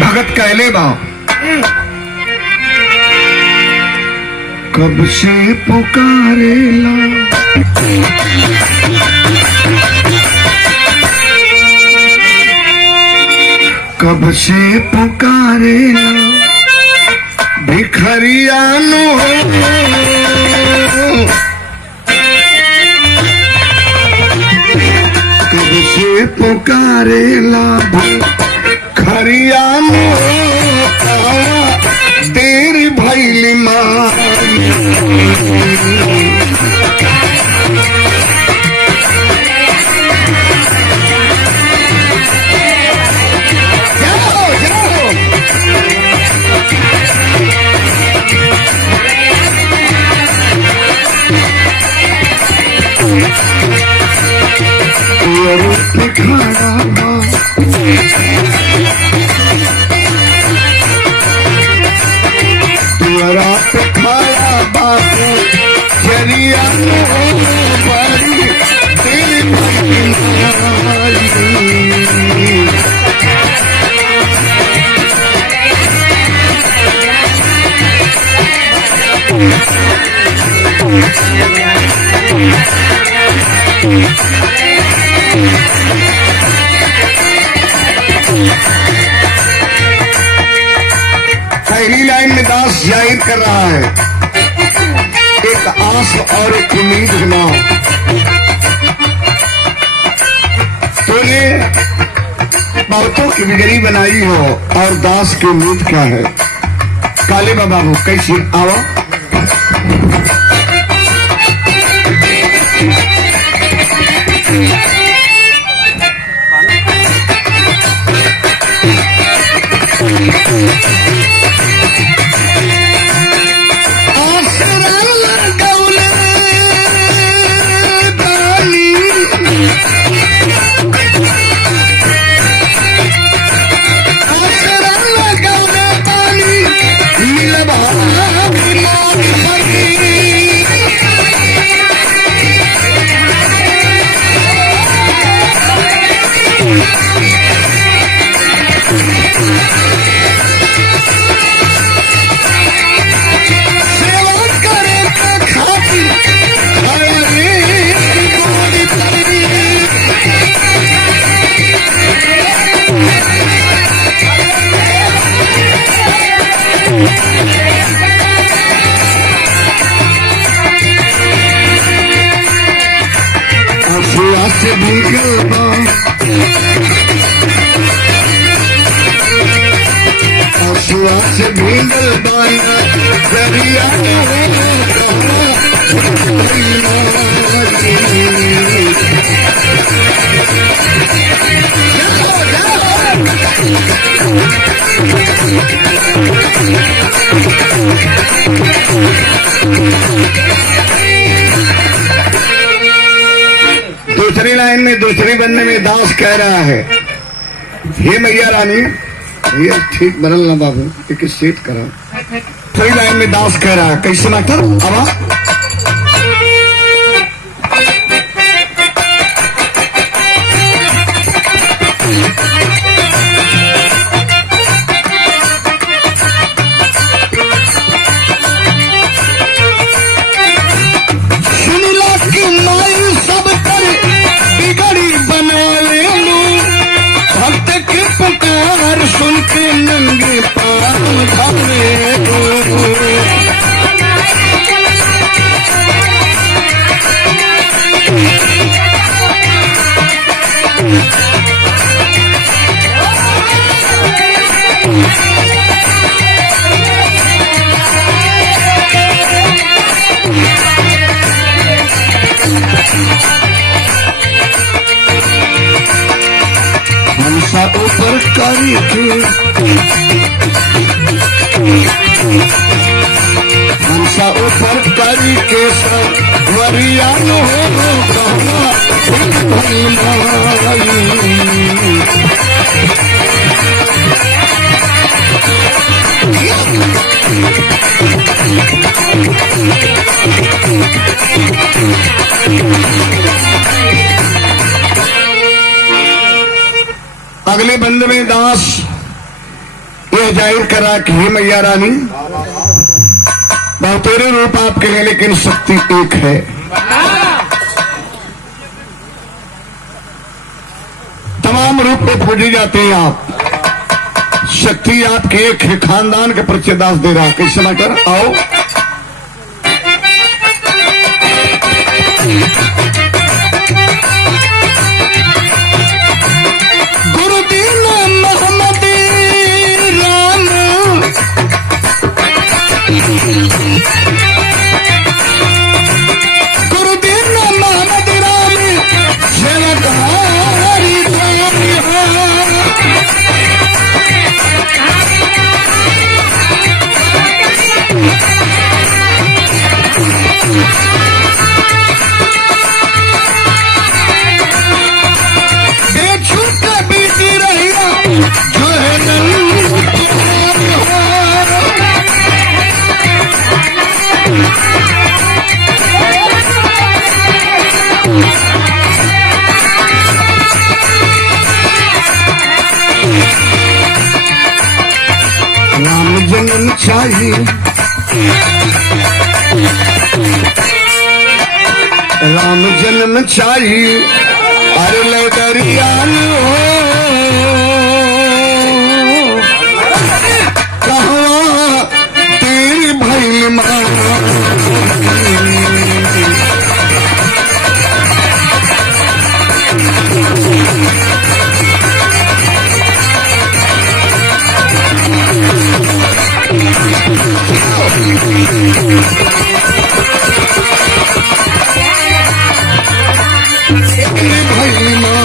भगत कहले बा कब से पुकारेला कब से पुकारेला भिखरिया नो कब से पुकारेला भिखरिया नो तेरी भैली मारी खड़ा बापू जरिया बड़ी तेरी पहली लाइन में दास जाहिर कर रहा है एक आस और एक उम्मीद ना तूने बहुतों की बिगड़ी बनाई हो और दास की उम्मीद क्या है। काले बाबा हो कैसे आवा से भीगल आंसुआ से भीगल बाया दरिया दूसरी लाइन में दूसरी बनने में दास कह रहा है हे मैया रानी ये ठीक बनल ना बाबू एक सेट करा। दूसरी लाइन में दास कह रहा है कैसे मास्टर अब सुन के नंगे पाँव धरे हंसा ऊपर करके हंसा ऊपर करके वरिया नो कहना बंद में दास यह जाहिर करा कि हे मैया रानी, बहुतेरे रूप आपके हैं लेकिन शक्ति एक है। तमाम रूप में पूजी जाती हैं आप, शक्ति आपकी एक है। खानदान के परिचय दास दे रहा, कैसे मास्टर आओ। गुरुदीन मोहम्मद राम, गुरुदीन मोहम्मद राम सेवकारी राम जन्म चाहिए, राम जन्म चाहिए। अरे लौटरियान हो कहाँ तेरी भाई माँ, भाई माँ